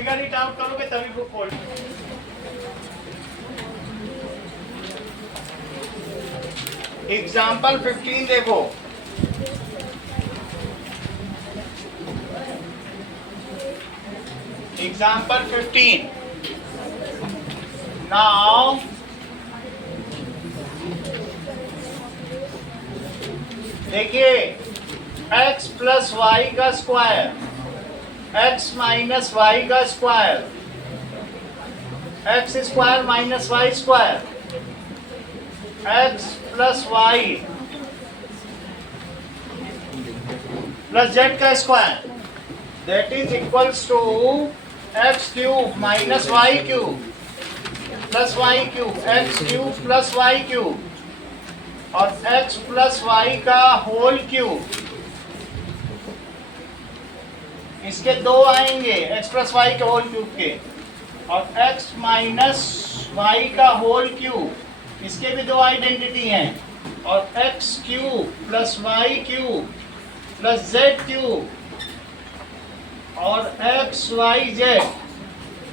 Figure it out करोगे तभी book खोल। एग्जाम्पल 15 देखो। एग्जाम्पल 15। नाउ देखिए x प्लस वाई का स्क्वायर, x माइनस वाई का square, X square minus Y square, x plus Y plus Z का square, that is equals to X cube minus Y cube plus Y cube, X cube plus Y cube और x plus Y का whole cube. इसके दो आएंगे x plus Y के whole cube के, और x minus Y का whole cube, इसके भी दो आइडेंटिटी हैं, और x cube plus Y cube plus Z cube और X Y Z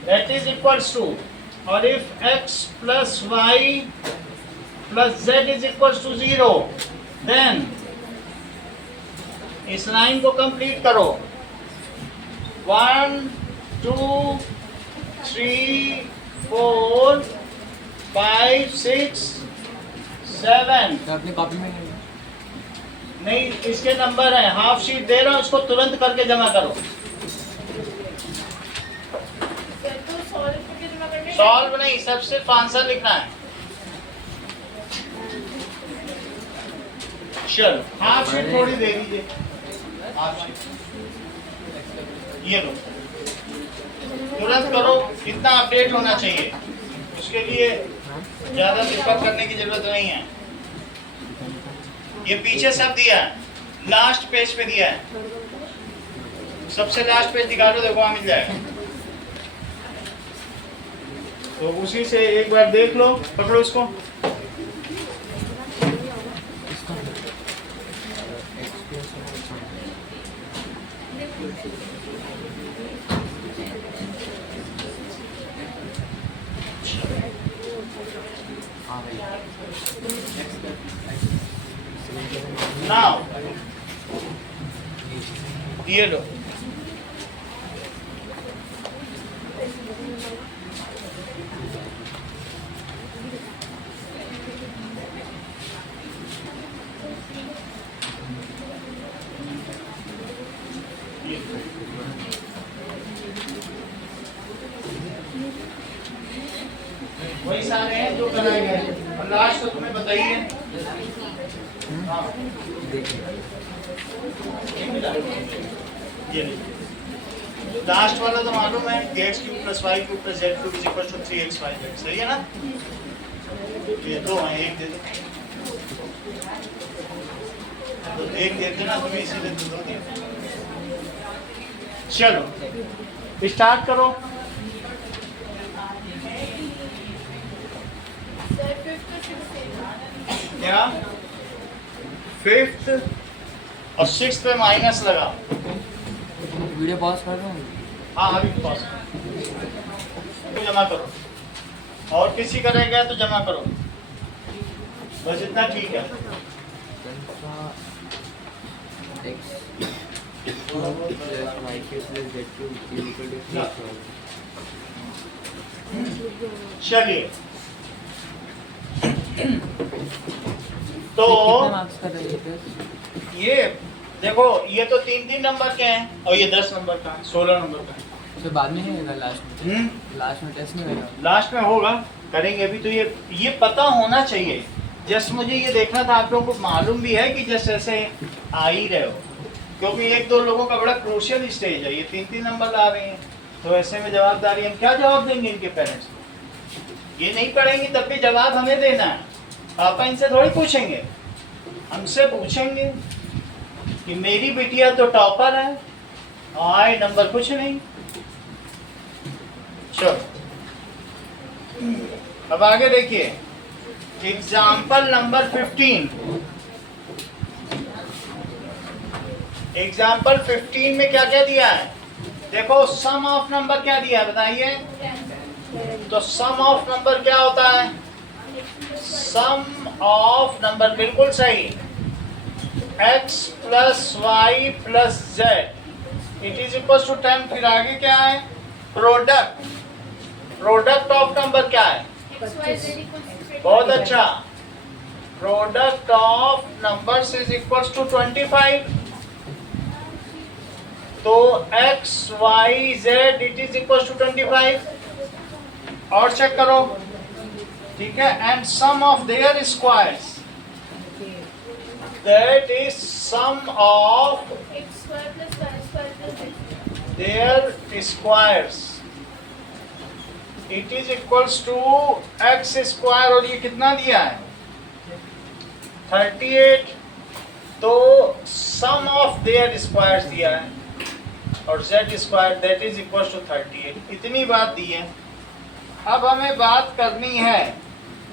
that is equals to, और if x plus Y plus Z is equals to 0 then इस line को कंप्लीट करो। 1 2 3 4 5 6 7 अपनी कॉपी में नहीं, इसके नंबर है, हाफ शीट दे रहा हूं, उसको तुरंत करके जमा करो। सॉल्व नहीं, सब सिर्फ आंसर लिखना है। चलो हाफ शीट थोड़ी दे दीजिए, हाफ शीट ये लो, तुरंत करो, इतना अपडेट होना चाहिए, उसके लिए ज्यादा दिक्कत करने की जरूरत नहीं है। ये पीछे सब दिया है, लास्ट पेज पे दिया है, सबसे लास्ट पेज निकालो, देखो वहां मिल जाएगा, तो उसी से एक बार देख लो, पकड़ो इसको। नाउ ये लो, वही सारे हैं जो कराए गए, और लास्ट तो तुम्हें बताइए। हाँ ये लास्ट वाला तो मालूम है कि x cube plus Y cube plus Z cube is equal to 3x y z, सही है ना? ये दो हैं, एक दे दो, तो एक दे देना तुम्हें, इसीलिए दो दिया। चलो स्टार्ट करो। क्या 5th और 6th पे माइनस लगा। वीडियो पॉज कर रहा हूँ। हाँ अभी पॉज तो जमा करो, और किसी का रह गया तो जमा करो, बस इतना ठीक है। चलिए तो ये देखो, ये तो 3-3 नंबर के हैं और ये 10 नंबर का है, 16 नंबर का है। तो बाद में नहीं होगा, लास्ट में लास्ट में टेस्ट में होगा, लास्ट में होगा, करेंगे। अभी तो ये पता होना चाहिए। जस्ट मुझे ये देखना था आप लोगों को मालूम भी है कि जस्ट ऐसे आ ही रहे हो, क्योंकि 1-2 लोगों का बड़ा क्रूशियल स्टेज है, ये 3-3 नंबर ला रहे हैं, तो ऐसे में जवाबदारी हम क्या जवाब देंगे इनके पेरेंट्स को? ये नहीं पढ़ेंगे तब भी जवाब हमें देना है, पापा इनसे थोड़ी पूछेंगे, हमसे पूछेंगे कि मेरी बिटिया तो टॉपर है, आए नंबर कुछ नहीं। चलो अब आगे देखिए, एग्जाम्पल नंबर 15। एग्जाम्पल 15 में क्या क्या दिया है देखो सम ऑफ नंबर क्या दिया है बताइए। तो सम ऑफ नंबर क्या होता है? सम ऑफ नंबर बिल्कुल सही, x plus Y plus z it is equal to 10। फिर आगे क्या है? प्रोडक्ट। प्रोडक्ट ऑफ नंबर क्या है? बहुत अच्छा, product of numbers is equal to 25। तो x y z it is equal to 25। और चेक करो, ठीक है। And sum of their squares, that is sum of their squares it is equals to x square. और ये कितना दिया है? 38। तो सम ऑफ देयर स्क्वायर्स दिया है और z square that is equal to 38। इतनी बात दी है। अब हमें बात करनी है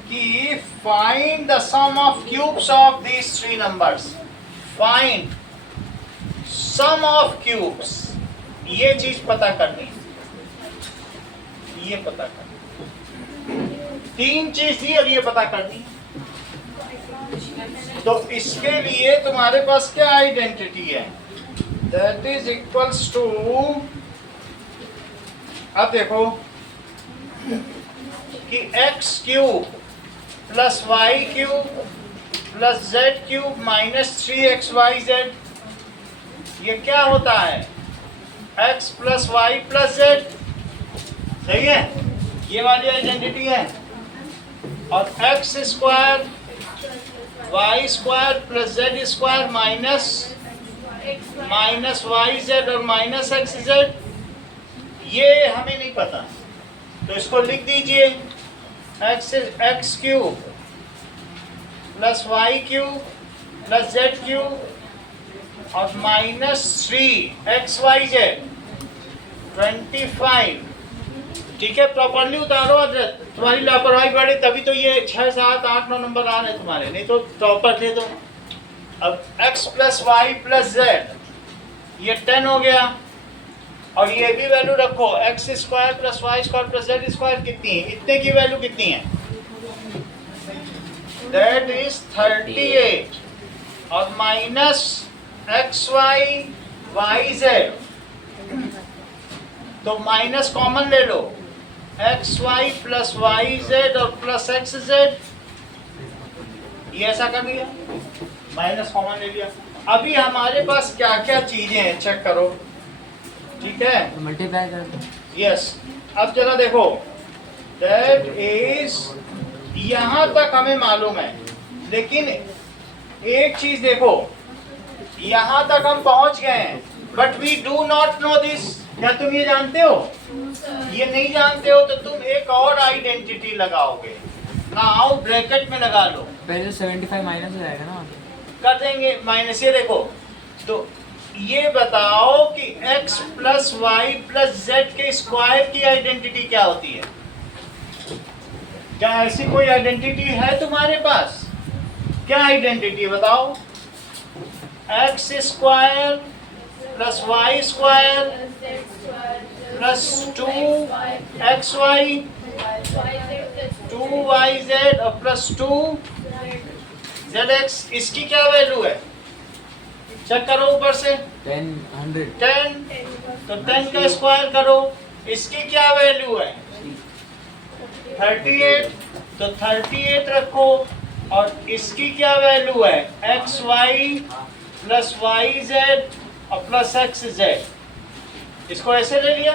कि find the sum of cubes of these three numbers. Find sum of cubes, ये चीज पता करनी, ये पता करनी। तीन चीज थी और ये पता करनी। तो इसके लिए तुम्हारे पास क्या आइडेंटिटी है? दैट इज इक्वल्स टू, अब देखो कि x cube plus Y cube plus Z cube minus 3xyz, ये क्या होता है? x plus Y plus z. सही है, ये वाली आइडेंटिटी है। और x square y square plus Z square minus Y Z और माइनस एक्स जेड, ये हमें नहीं पता, तो इसको लिख दीजिए। X cube plus Y cube plus Z cube और माइनस 3xyz 25। ठीक है, प्रॉपरली उतारो। तुम्हारी लापरवाही बढ़े तभी तो ये 6, 7, 8, 9 नंबर आ रहे हैं तुम्हारे, नहीं तो प्रॉपर थे। तो अब x plus Y plus Z ये 10 हो गया। और ये भी वैल्यू रखो, X square plus Y square plus Z square कितनी है? इतने की वैल्यू कितनी है? That is 38। और minus X Y Y Z, तो माइनस कॉमन ले लो, X Y plus Y Z और प्लस एक्स जेड, ये ऐसा कर दिया, माइनस कॉमन ले लिया। अभी हमारे पास क्या क्या चीजें हैं चेक करो, ठीक है। मल्टीप्लाई कर दो। यस, अब जरा देखो, दैट इज, यहां तक हमें मालूम है, लेकिन एक चीज देखो, यहां तक हम पहुंच गए हैं, but we do not know this. क्या तुम ये जानते हो? ये नहीं जानते हो तो तुम एक और आइडेंटिटी लगाओगे। नाउ ब्रैकेट में लगा लो, पहले 75 माइनस हो जाएगा ना, कर देंगे माइनस। ये देखो, तो ये बताओ कि x plus Y plus z के स्क्वायर की आइडेंटिटी क्या होती है? क्या ऐसी कोई आइडेंटिटी है तुम्हारे पास? क्या आइडेंटिटी बताओ? X square plus Y square plus 2xy 2yz और प्लस 2zx, इसकी क्या वैल्यू है? चेक करो ऊपर से। 10 100 10, तो 10 का स्क्वायर करो, इसकी क्या वैल्यू है? 38, तो 38 रखो। और इसकी क्या वैल्यू है? X Y plus Y Z और प्लस एक्स जेड। इसको ऐसे ले लिया,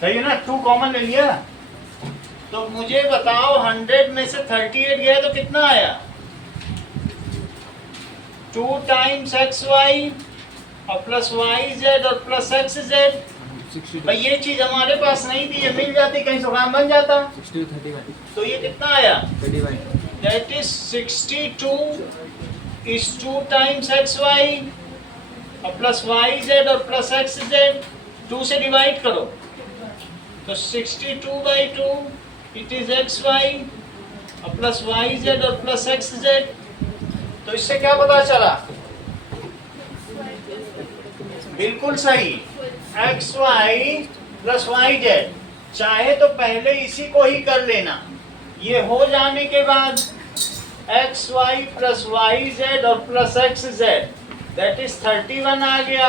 सही है ना, 2 कॉमन ले लिया। तो मुझे बताओ 100 में से 38 गया तो कितना आया? 2 टाइम्स एक्स वाई और प्लस वाई जेड और प्लस एक्स जेड। 60 भाई ये चीज हमारे पास नहीं थी, ये मिल जाती कहीं से काम बन जाता। 60 31 तो ये कितना आया? 31 that is 62 is 2 times xy और प्लस वाई जेड और प्लस एक्स जेड, 2 से डिवाइड करो तो 62/2 इट इज एक्स वाई और प्लस वाई जेड और प्लस एक्स जेड। तो इससे क्या पता चला? बिल्कुल सही, x Y plus Y z, चाहे तो पहले इसी को ही कर लेना। ये हो जाने के बाद X Y plus Y Z और plus x Z that is 31 आ गया,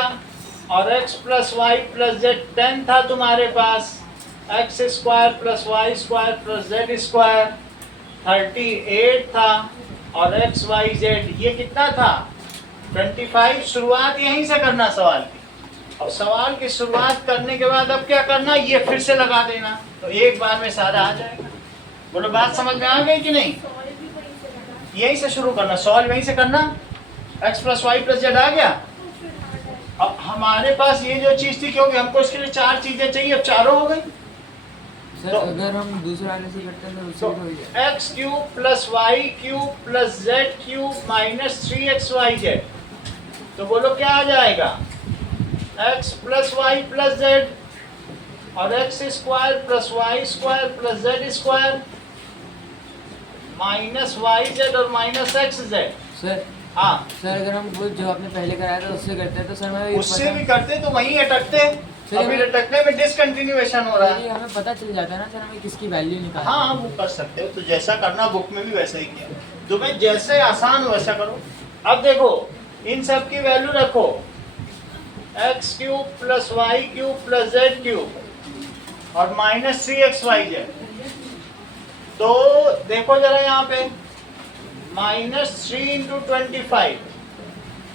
और X plus Y plus Z 10 था तुम्हारे पास, X square plus Y square plus Z square 38 था, और एक्स वाई जेड ये कितना था 25। शुरुआत यहीं से करना सवाल की। अब सवाल की शुरुआत करने के बाद अब क्या करना, ये फिर से लगा देना, तो एक बार में सारा आ जाएगा। बोलो बात समझ में आ गई कि नहीं? यहीं से शुरू करना, सॉल्व वहीं से करना। X plus Y plus Z आ गया। अब हमारे पास ये जो चीज थी, क्योंकि हमको इसके लिए 4 चीजें चाहिए, अब चारों हो गई। सर तो- अगर हम दूसरे वाले से करते हैं तो उससे तो भी तो हो जाएगा। X cube plus Y cube plus Z cube minus 3xyz, तो बोलो क्या आ जाएगा, X plus Y plus Z और x square plus Y square plus Z square minus Y Z और माइनस एक्स जेड। सर हाँ, सर अगर हम वो जो आपने पहले कराया था उससे करते हैं तो सर मैं उससे भी करते तो वहीं अटकते, अभी अटकने में डिसकंटिन्यूएशन हो रहा है। हमें पता चल जाता है ना सर, हमें किसकी वैल्यू निकालनी है। हाँ, वो कर सकते हो, तो जैसा करना बुक में भी वैसा ही किया, तुम्हें जैसे आसान हो वैसा करो। अब देखो इन सब की वैल्यू रखो, x cube plus Y cube plus Z cube और माइनस 3xyz। तो देखो जरा यहाँ पे minus 3 into 25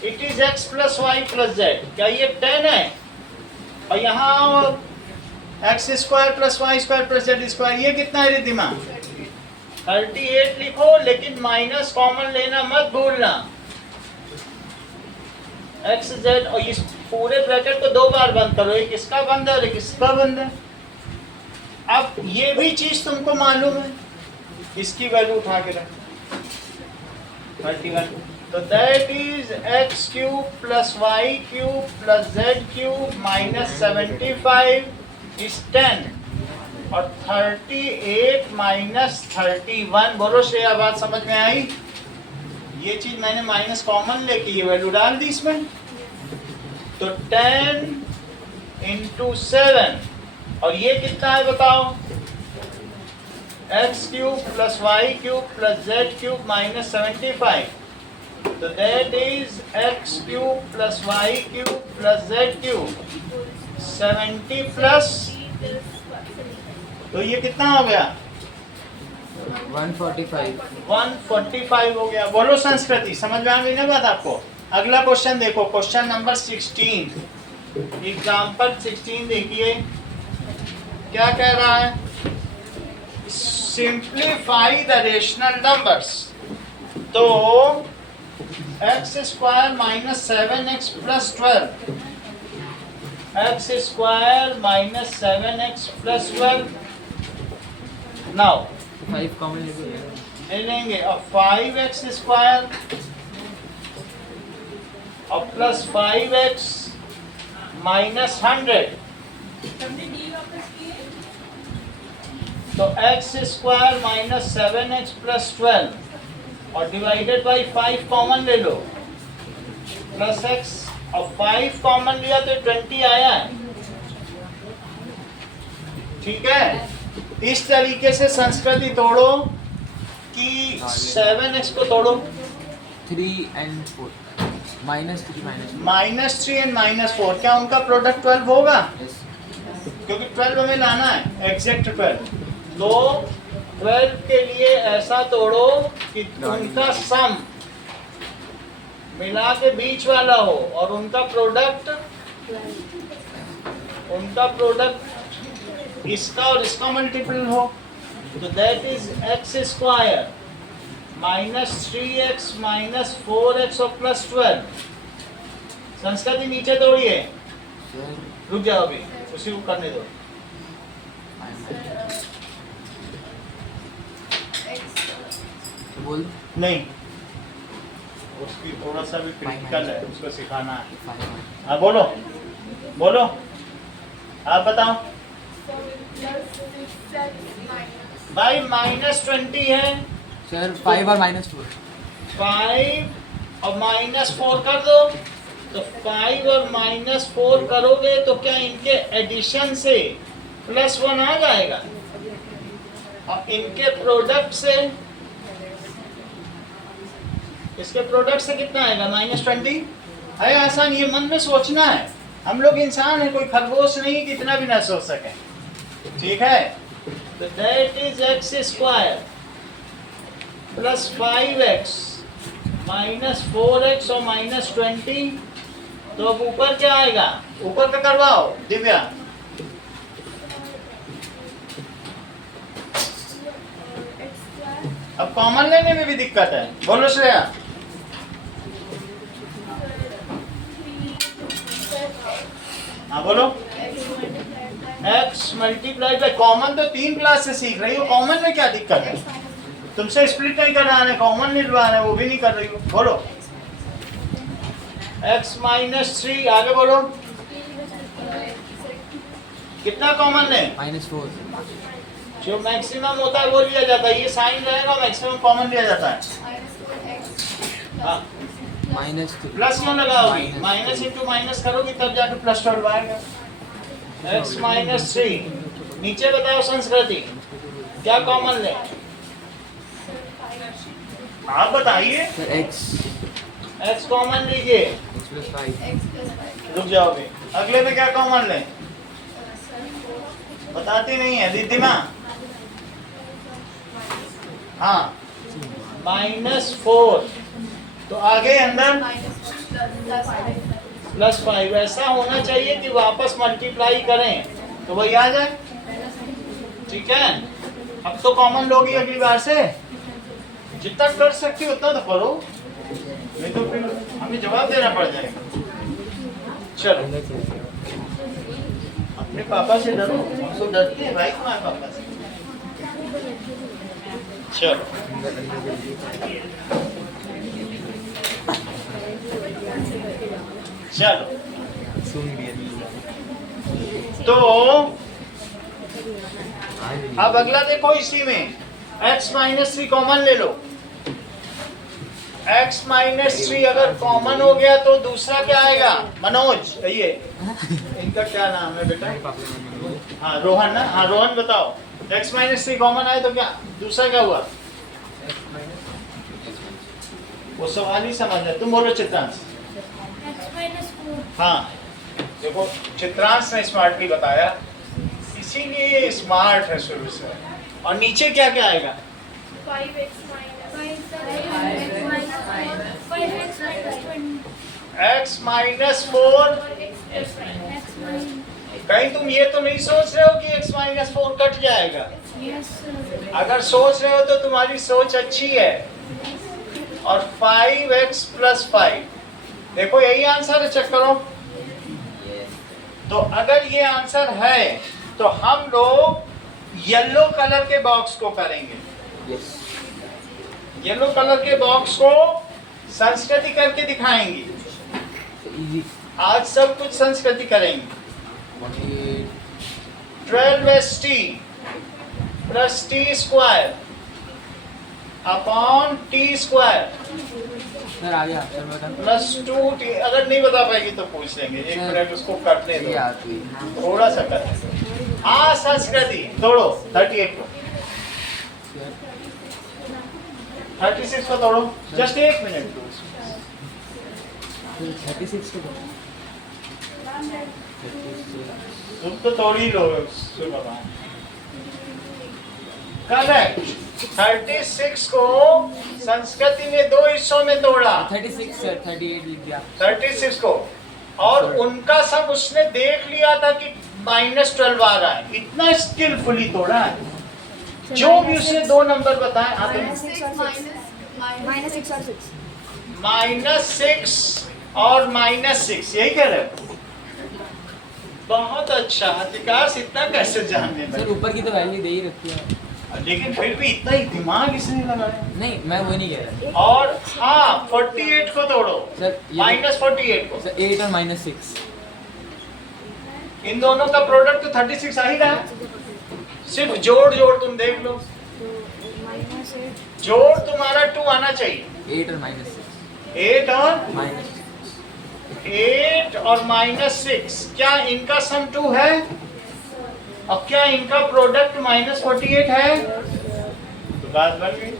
it is x plus Y plus z, क्या ये 10 है? और यहाँ x square plus Y square plus Z square ये कितना है रिद्धिमा? 38 लिखो, लेकिन माइनस कॉमन लेना मत भूलना। एक्स जेड और इस पूरे ब्रैकेट को 2 बार बंद करो, एक इसका बंद है और एक इसका बंद है। अब ये भी चीज तुमको मालूम है, इसकी वैल्यू उठा के रख 31, तो that is x cube plus Y cube plus Z cube minus 75 is 10 और 38 माइनस 31। बोलो श्रेया बात समझ में आई? ये चीज मैंने माइनस कॉमन लेके ये वैल्यू डाल दी इसमें, तो 10 इंटू 7 और ये कितना है बताओ, x cube plus Y cube plus Z cube minus 75, तो that is x cube plus Y cube plus Z cube 70 plus, तो ये कितना हो गया 145। 145 हो गया। बोलो संस्कृति, समझ में आ गई ना बात आपको? अगला क्वेश्चन देखो, क्वेश्चन नंबर 16, एग्जाम्पल 16 देखिए क्या कह रहा है, सिंप्लीफाई द रेशनल नंबर्स। तो x square minus 7x plus 12, x square minus 7x plus 12, now 5 common ले लेंगे, और 5x स्क्वायर और प्लस 5x माइनस 100, तो x square minus 7x plus 12 और डिवाइडेड बाई 5 कॉमन ले लो, प्लस x और 5 common लिया तो 20 आया है। ठीक है, इस तरीके से संस्कृति तोड़ो कि 7x को तोड़ो, 3 and 4 -3 माइनस 3 एंड माइनस 4, क्या उनका प्रोडक्ट 12 होगा? yes क्योंकि 12 हमें लाना है, एग्जैक्ट 12। तो 12 के लिए ऐसा तोड़ो कि उनका सम मिला के बीच वाला हो और उनका प्रोडक्ट इसका और इसका मल्टीपल हो, तो that is x square minus 3x minus 4x और प्लस 12। संस्कृति नीचे तोड़िए, sir रुक जाओ अभी, उसी को करने दो। तो बोल नहीं, उसकी थोड़ा सा भी क्रिटिकल है, उसको सिखाना है। 5 हाँ बोलो बोलो, आप बताओ भाई। माइनस 20 है, सर 5 और -4 5 और माइनस 4 कर दो, तो 5 और -4 करोगे तो क्या इनके एडिशन से +1 आ जाएगा, और इनके प्रोडक्ट से, इसके प्रोडक्ट से कितना आएगा, -20। है आसान, ये मन में सोचना है। हम लोग इंसान है, कोई खरगोश नहीं कितना भी ना सोच सके। ठीक है, तो that is x² plus 5x -4x और -20। तो अब ऊपर क्या आएगा, ऊपर का करवाओ दिव्या। अब कॉमन लेने में भी दिक्कत है, बोलो श्रेया। हाँ बोलो। x मल्टीप्लाई बाय, कॉमन तो 3 क्लास से सीख रही हो, कॉमन में क्या दिक्कत है? तुमसे स्प्लिट नहीं करना है, कॉमन निलवा है, वो भी नहीं कर रही हो। बोलो x -3, आगे बोलो। कितना कॉमन है? -4। जो मैक्सिमम होता है वो लिया जाता है, ये साइन रहेगा, मैक्सिमम कॉमन लिया जाता है। हाँ, -2 प्लस क्यों लगाओगी, माइनस इंटू माइनस करोगी तब जाके +12 आएगा। x -3, नीचे बताओ संस्कृति क्या कॉमन ले, आप बताइए। सर x कॉमन लीजिए, + 5। रुक जाओगे। अगले में क्या कॉमन ले, बताती नहीं है दीदी माँ। हाँ, -4, तो आगे अंदर +5। ऐसा होना चाहिए कि वापस मल्टीप्लाई करें तो वही आ जाए। ठीक है, अब तो कॉमन लोगी अगली बार से, जितना कर सकती हो उतना तो करो, नहीं तो फिर हमें जवाब देना पड़ जाएगा। चलो, अपने पापा से डरो, हम तो डरते हैं भाई तुम्हारे पापा से। चलो, चलो तो अब अगला देखो, इसी में x -3 कॉमन ले लो। x -3 अगर कॉमन हो गया तो दूसरा क्या आएगा, मनोज ये इनका क्या नाम है बेटा? हाँ रोहन ना, हाँ रोहन बताओ। x -3 कॉमन आए तो क्या दूसरा क्या हुआ? वो सवाल ही समझ है, तुम बोलो चित्रांश। हाँ देखो, चित्रांश ने स्मार्टली बताया, इसीलिए ये स्मार्ट है शुरू से। और नीचे क्या क्या आएगा? 5x -4। कहीं तुम ये तो नहीं सोच रहे हो कि x -4 कट जाएगा? अगर सोच रहे हो तो तुम्हारी सोच अच्छी है। और 5x + 5, देखो यही आंसर है, चेक करो। तो अगर ये आंसर है तो हम लोग येलो कलर के बॉक्स को करेंगे। येलो कलर के बॉक्स को संस्कृति करके दिखाएंगे। आज सब कुछ संस्कृति करेंगे। 12st + t² upon t²। Sir आ गया, सर बता। +2t, अगर नहीं बता पाएगी तो पूछ लेंगे, 1 मिनट उसको करने दो, थोड़ा सा कर। हाँ संस्कृति तोड़ो 38 को, 36 को तोड़ो, जस्ट 1 मिनट दो। 36 को तुम तो तोड़ ही लो करेक्ट। 36 को संस्कृति ने 2 हिस्सों में तोड़ा। 36 सर, 38 लिख दिया। 36 को, और उनका सब उसने देख लिया था कि -12 आ रहा है, इतना स्किलफुली तोड़ा है। जो भी उसने 2 नंबर बताए, -6 और -6, यही कह रहे हो? बहुत अच्छा, अधिकांश इतना कैसे जानने सर लगे? ऊपर की तो वैल्यू दे ही रखी है। लेकिन फिर भी इतना ही दिमाग इसने लगाया। नहीं, मैं वो नहीं कह रहा और हाँ 48 को तोड़ो, सर। -48 को। सर 8 और -6, इन दोनों का प्रोडक्ट तो 36 आ ही रहा है। सिर्फ जोड़ तुम देख लो, जोड़ तुम्हारा 2 आना चाहिए। 8 और -6। 8 और 8 और -6, क्या इनका सम 2 है? और क्या इनका प्रोडक्ट -48 है? तो बात बन गई।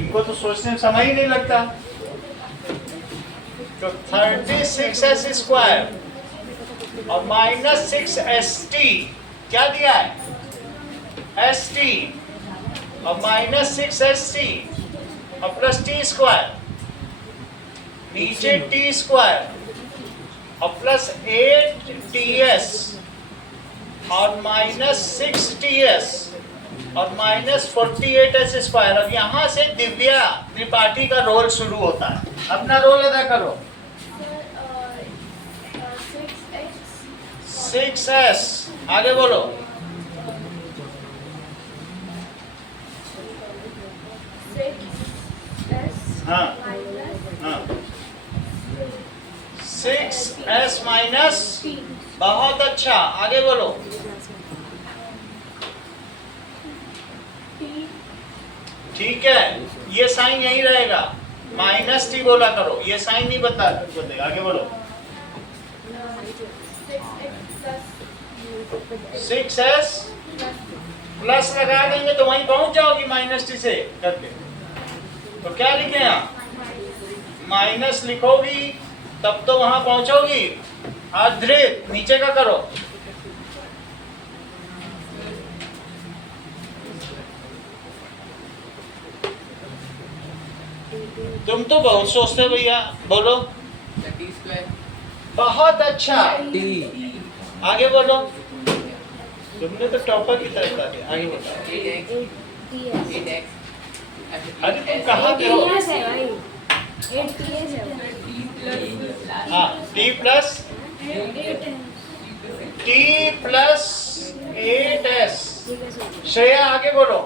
इनको तो सोचने में समय ही नहीं लगता। तो 36s स्क्वायर और -6st क्या दिया है? st और -6st और प्लस t स्क्वायर, नीचे t स्क्वायर और प्लस 8ts और -6ts और -48s स्क्वायर। अब यहाँ से दिव्या त्रिपाठी का रोल शुरू होता है। अपना रोल अदा करो। 6s आगे बोलो। हाँ हाँ 6s माइनस, बहुत अच्छा, आगे बोलो। ठीक है, ये साइन यही रहेगा, -t बोला करो, ये साइन नहीं बदलेगा। आगे बोलो। 6s प्लस लगा देंगे तो वहीं पहुंच जाओगी -t से करके। तो क्या लिखे यहाँ? माइनस लिखोगी तब तो वहां पहुंचोगी। आधृत नीचे का करो। तुम तो बहुत सोचते हो भैया, बोलो। बहुत अच्छा, आगे बोलो। तुमने तो टॉपर की तरह कर दिया, आगे बोलो। अरे तुम कहाँ पे हो? हाँ, t प्लस 8s। श्रेया आगे बोलो।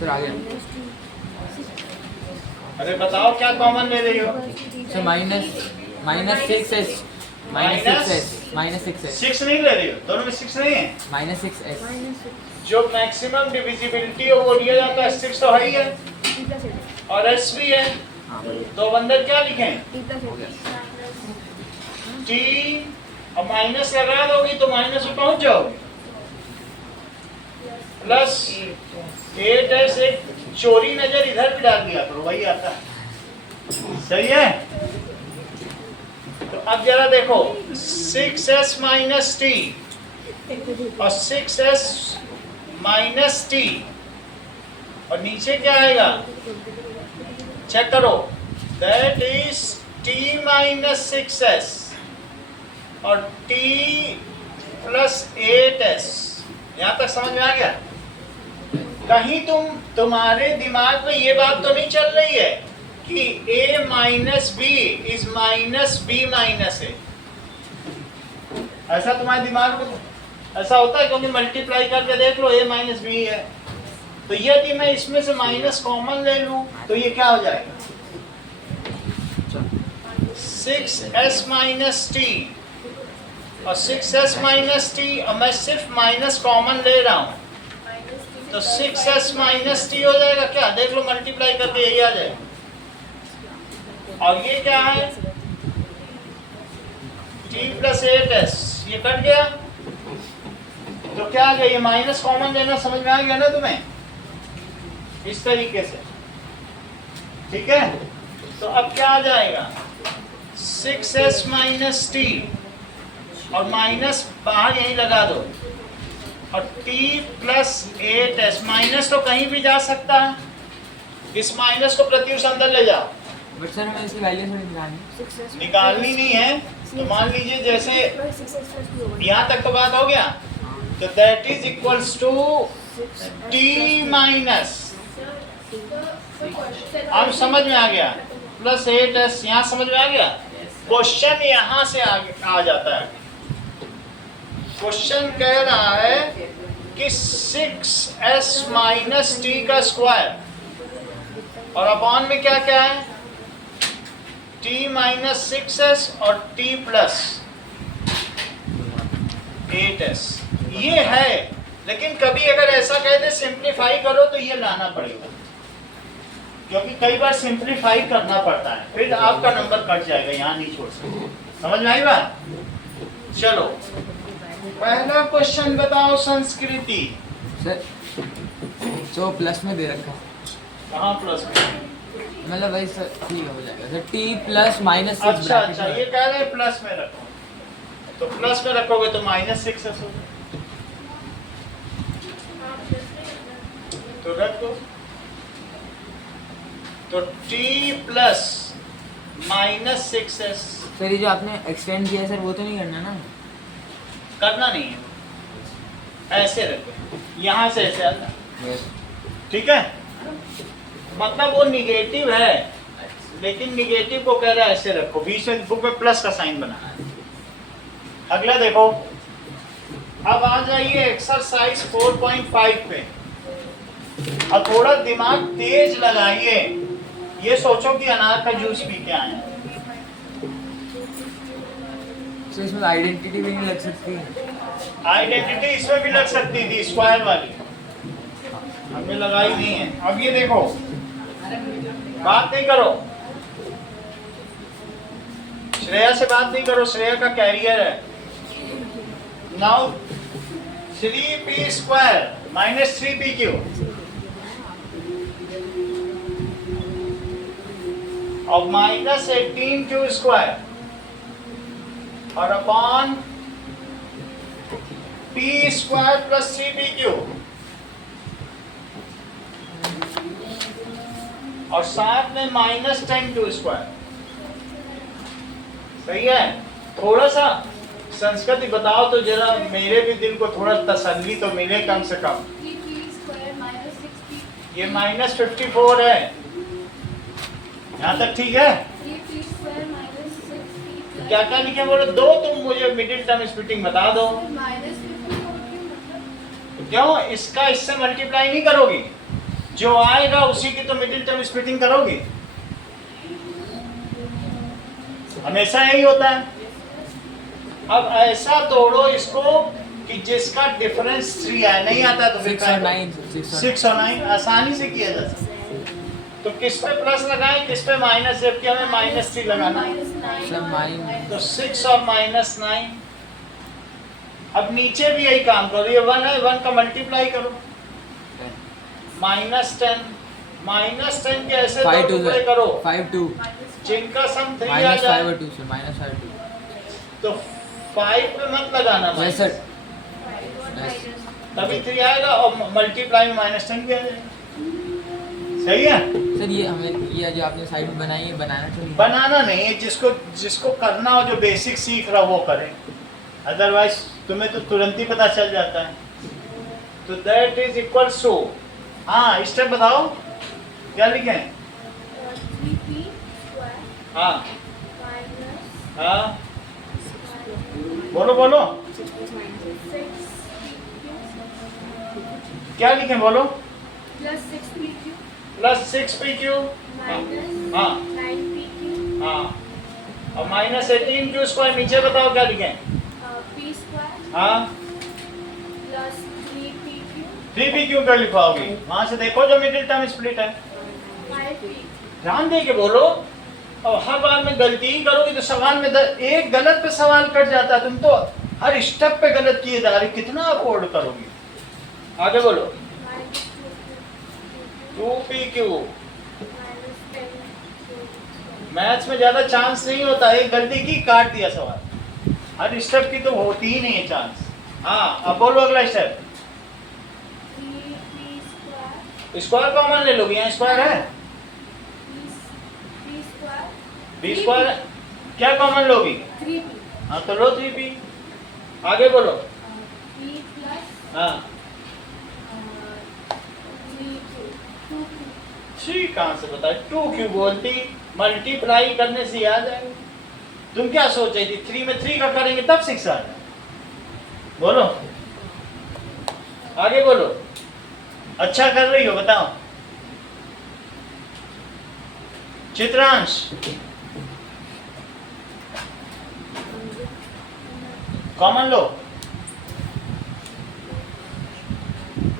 सर आगे। अरे बताओ क्या कॉमन ले रही हो? सर -6s -6 नहीं ले रही हो? दोनों में 6 नहीं है? -6s जो मैक्सिमम डिविजिबिलिटी है वो लिया जाता है, 6 तो है ही है और s भी है। तो अंदर क्या लिखें? t और माइनस लगा दोगी तो माइनस में पहुंच जाओगे। प्लस 8s, एक चोरी नजर इधर भी डाल दिया करो, वही आता है। सही है? तो अब जरा देखो, 6s माइनस t और 6s माइनस t और नीचे क्या आएगा? चेक करो। That is t minus 6s और t प्लस 8s। यहाँ तक समझ में आ गया? कहीं तुम्हारे दिमाग में ये बात तो नहीं चल रही है कि a minus B is minus B minus A? ऐसा तुम्हारे दिमाग में ऐसा होता है? क्योंकि मल्टीप्लाई करके देख लो, a माइनस बी है। तो यदि मैं इसमें से माइनस कॉमन ले लूं तो ये क्या हो जाएगा? 6s माइनस टी और 6s माइनस टी, और मैं सिर्फ माइनस कॉमन ले रहा हूं तो 6s माइनस टी हो जाएगा। क्या देख लो, मल्टीप्लाई करके यही आ जाएगा। और ये क्या है? t प्लस 8s, ये कट गया तो क्या आ गया? ये माइनस कॉमन लेना समझ में आ गया ना तुम्हें? इस तरीके से, ठीक है? तो अब क्या आ जाएगा? 6s माइनस टी और माइनस बाहर यहीं लगा दो और t प्लस 8s। माइनस तो कहीं भी जा सकता है, इस माइनस को प्रत्युष अंदर ले जाओ। बट सर हमें इसकी वैल्यू थोड़ी निकालनी नहीं है। तो मान लीजिए जैसे यहाँ तक तो बात हो गया, तो that is equals to t minus, अब समझ में आ गया, प्लस 8s। यहाँ समझ में आ गया? क्वेश्चन यहाँ से आ जाता है। क्वेश्चन कह रहा है कि 6s माइनस टी का स्क्वायर और अपॉन में क्या क्या है? t माइनस 6s और t प्लस 8s। ये है, लेकिन कभी अगर ऐसा कह दे सिंप्लीफाई करो तो ये लाना पड़ेगा। क्योंकि कई बार सिंप्लीफाई करना पड़ता है, फिर आपका नंबर कट जाएगा, यहाँ नहीं छोड़ सकते। समझ में आई बात? चलो पहला क्वेश्चन बताओ, संस्कृति। सर तो प्लस में दे रखा, कहाँ प्लस में? मतलब वही सर ठीक है, हो जाएगा सर। टी प्लस माइनस अच्छा अच्छा, ये कह रहे हैं प्लस में रखो, तो प्लस में रखोगे तो -6 हो, तो रख दो। तो t प्लस -6s। सर ये जो आपने एक्सटेंड किया है सर, वो तो नहीं करना ना? करना नहीं है, ऐसे रखो, यहाँ से ऐसे आता, यस। ठीक है? मतलब वो निगेटिव है, लेकिन निगेटिव को कह रहा है ऐसे रखो, बीच में बुक में प्लस का साइन बना है। अगला देखो, अब आ जाइए एक्सरसाइज 4.5 पे। अब थोड़ा दिमाग तेज लगाइए, ये सोचो कि अनार का जूस पी के आए हैं। सर इसमें आइडेंटिटी भी नहीं लग सकती? आइडेंटिटी इसमें भी लग सकती थी, स्क्वायर वाली, हमने लगाई नहीं है। अब ये देखो, बात नहीं करो, श्रेया से बात नहीं करो, श्रेया का कैरियर है। Now 3p square minus 3pq और -18q स्क्वायर और upon p square plus 3pq और साथ में -10q स्क्वायर। सही है? थोड़ा सा संस्कृति बताओ तो जरा, मेरे भी दिल को थोड़ा तसल्ली तो मिले कम से कम। ये -54 है, यहाँ तक ठीक है? क्या क्या लिखे बोलो, दो तुम मुझे मिडिल टर्म स्प्लिटिंग बता दो। क्यों इसका इससे मल्टीप्लाई नहीं करोगी? जो आएगा उसी की तो मिडिल टर्म स्प्लिटिंग करोगी, हमेशा यही होता है। अब ऐसा तोड़ो इसको कि जिसका डिफरेंस 3 है, नहीं आता तो 6 और 9 6 और 9 आसानी से किया जा सकता है। तो किस पे प्लस लगाएं, किस पे माइनस, जबकि हमें -3 लगाना है। सर माइन तो 6 और -9। अब नीचे भी यही काम करो, ये 1 है, 1 का मल्टीप्लाई करो, -10 -10 के ऐसे 5 दो 2 टुकड़े करो 5 2 जिनका सम 3 आ -5 जाए। और 2 सर -5 2। तो 5 पे मत लगाना, यस सर। तभी 3 आएगा और मल्टीप्लाई में -10 भी आ जाएगा। सही है? सर ये हमें ये जो आपने साइड में बनाई है, बनाना चाहिए? बनाना नहीं है, जिसको जिसको करना हो, जो बेसिक सीख रहा वो करे, अदरवाइज तुम्हें तो तुरंत ही पता चल जाता है। तो दैट इज इक्वल टू, हाँ स्टेप बताओ क्या लिखें? हाँ हाँ बोलो बोलो, क्या लिखें बोलो? प्लस 6pq, हाँ हाँ, और -18q स्क्वायर नीचे बताओ क्या लिखें? हाँ 3pq क्या लिखवाओगे? वहां से देखो जो मिडिल टर्म स्प्लिट है, ध्यान दे के बोलो। और हर बार में गलती ही करोगे तो सवाल में एक गलत पे सवाल कट जाता है, तुम तो हर स्टेप पे गलत किए जा रहे, कितना अफोर्ड करोगे? आगे बोलो। 2pq, मैथ्स में ज्यादा चांस नहीं होता, एक गलती की काट दिया सवाल, हर स्टेप की तो होती ही नहीं है चांस। हाँ अब बोलो अगला स्टेप। स्क्वायर कॉमन ले लोगे, यहाँ स्क्वायर है, b स्क्वायर क्या कॉमन लोगी? हाँ तो लो 3p। आगे बोलो। हाँ 3 कहाँ से बताए, 2 क्यों बोलती? मल्टीप्लाई करने से याद है, तुम क्या सोच रही थी 3 में 3 का करेंगे तब 6 आ जाए? बोलो आगे बोलो, अच्छा कर रही हो बताओ। चित्रांश कॉमन लो,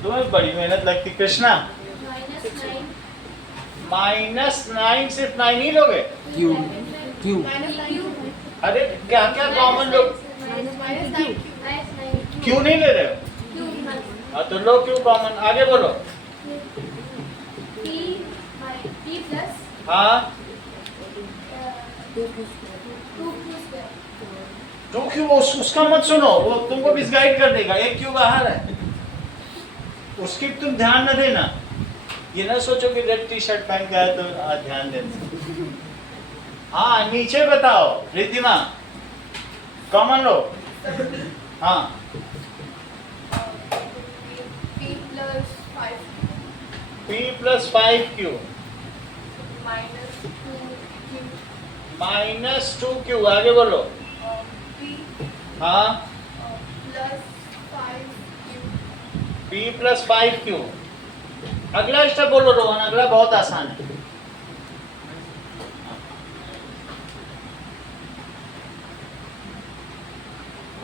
तुम्हें बड़ी मेहनत लगती। कृष्णा -9 सिर्फ 9 ही लोगे? क्यू क्यू अरे क्या क्या कॉमन लोग क्यों नहीं ले रहे हो? हाँ तो लो क्यों कॉमन, आगे बोलो। हाँ 2 क्यों, उसका मत सुनो, वो तुमको मिसगाइड कर देगा। एक क्यों बाहर है, उसकी तुम ध्यान न देना। ये ना सोचो कि रेड टी शर्ट पहन के आए तो ध्यान देना। हाँ नीचे बताओ रिद्धिमा, कॉमन लो। हाँ P+5Q -2Q, आगे बोलो। हाँ P+5Q। अगला स्टेप बोलो रोहन, अगला बहुत आसान है।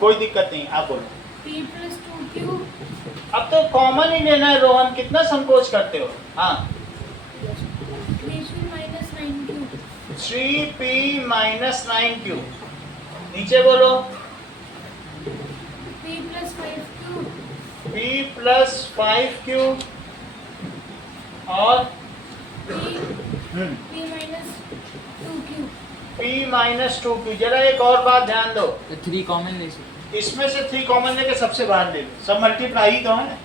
कोई दिक्कत नहीं, आप बोलो। P+2Q अब तो कॉमन ही लेना है रोहन, कितना संकोच करते हो। हाँ 3P-9Q, नीचे बोलो। P+5Q और P-2Q। जरा एक और बात ध्यान दो, तो 3 कॉमन ले सकते। इसमें से 3 कॉमन लेके सबसे बाहर ले लो, सब मल्टीप्लाई ही तो है,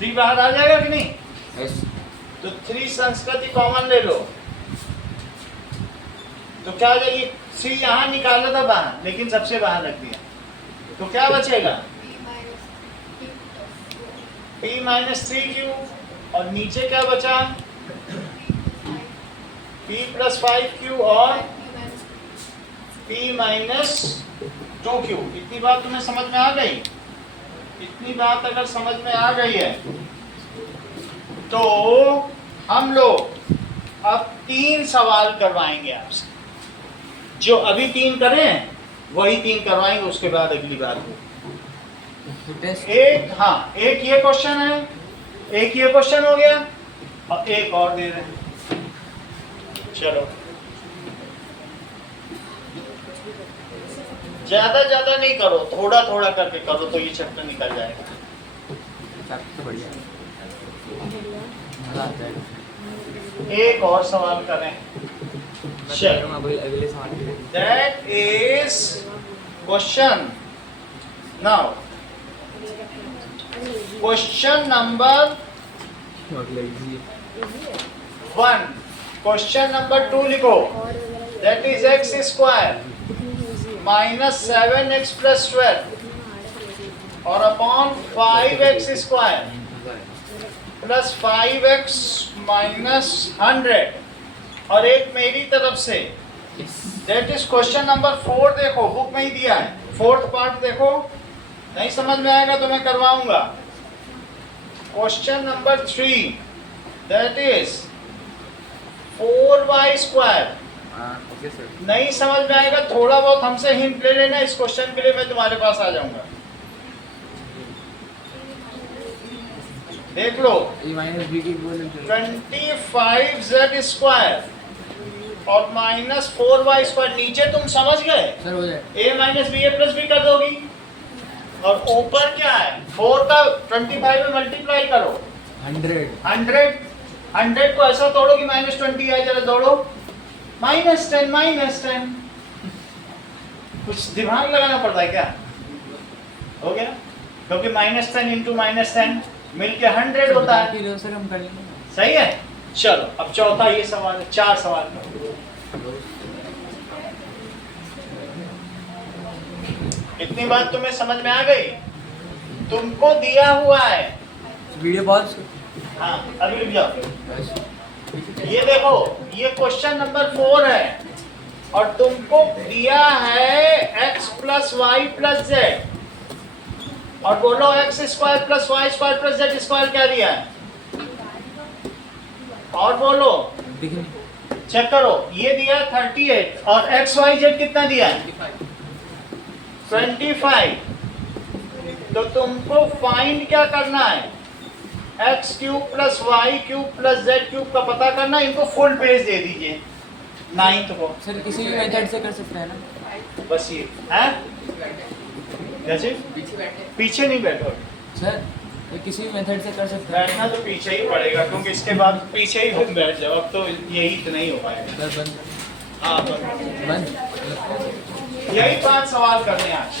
3 बाहर आ जाएगा कि नहीं? यस तो 3 संस्कृति कॉमन ले लो, तो क्या हो जाएगी? 3 यहाँ निकाला था बाहर, लेकिन सबसे बाहर रख दिया, तो क्या बचेगा? P-3Q और नीचे क्या बचा? P+5Q और P-2Q। इतनी बात तुम्हें समझ में आ गई? इतनी बात अगर समझ में आ गई है तो हम लोग अब 3 सवाल करवाएंगे आपसे। जो अभी 3 करें वही 3 करवाएंगे, उसके बाद अगली बात हो। टेस्ट एक, हाँ एक ये क्वेश्चन है, एक ये क्वेश्चन हो गया और एक और दे रहे हैं। चलो ज्यादा ज्यादा नहीं करो, थोड़ा थोड़ा करके करो तो ये चैप्टर निकल जाएगा। तो बढ़िया मजा आता है। एक और सवाल करें। चलो अगले सवाल के लिए। That is question now, question number 1। Question number 2 लिखो, दैट इज x² -7x + 12 और अपॉन 5x² + 5x - 100 और एक मेरी तरफ से, दैट इज क्वेश्चन नंबर 4। देखो बुक में ही दिया है, 4th पार्ट देखो, नहीं समझ में आएगा तो मैं करवाऊंगा। Question number 3, that is 4y²। Okay sir. नहीं समझ में आएगा, थोड़ा बहुत हमसे हिंट ले लेना, इस क्वेश्चन के लिए मैं तुम्हारे पास आ जाऊंगा। देख लो, ये -b की बोल 25z² और -4y²। नीचे तुम समझ गए, सर हो जाए। a - b a + b कर दोगी और ऊपर क्या है, 4 का 25 में मल्टीप्लाई करो 100 100 को ऐसा तोड़ो कि -20 आए, जरा तोड़ो -10 कुछ दिमाग लगाना पड़ता है क्या? हो गया, क्योंकि -10 × -10 मिलके 100 होता है। बाकी सर हम कर लेंगे। सही है। चलो अब चौथा ये सवाल है, 4 सवाल करो। इतनी बात तुम्हें समझ में आ गई? तुमको दिया हुआ है, वीडियो पॉज। हाँ अभी रुक जाओ। ये देखो, ये क्वेश्चन नंबर 4 है और तुमको दिया है x + y + z और बोलो x² + y² + z² क्या दिया है? और बोलो, दिख नहीं। चेक करो, ये दिया है 38 और x y z कितना दिया है? 25। तो तुमको फाइंड क्या करना है? X cube plus Y cube plus Z cube का पता करना, इनको फुल पेज दे दीजिए 9th को। सर किसी भी मेथड से कर सकते हैं ना? बस ये है जैसे पीछे नहीं बैठो, सर ये किसी भी मेथड से कर सकते हैं? बैठना तो पीछे ही पड़ेगा क्योंकि इसके बाद पीछे ही तुम बैठ जाओ, अब तो यही तो नहीं हो पाएगा। सर बंद हाँ बस बंद यही 5 सवाल करने हैं आज।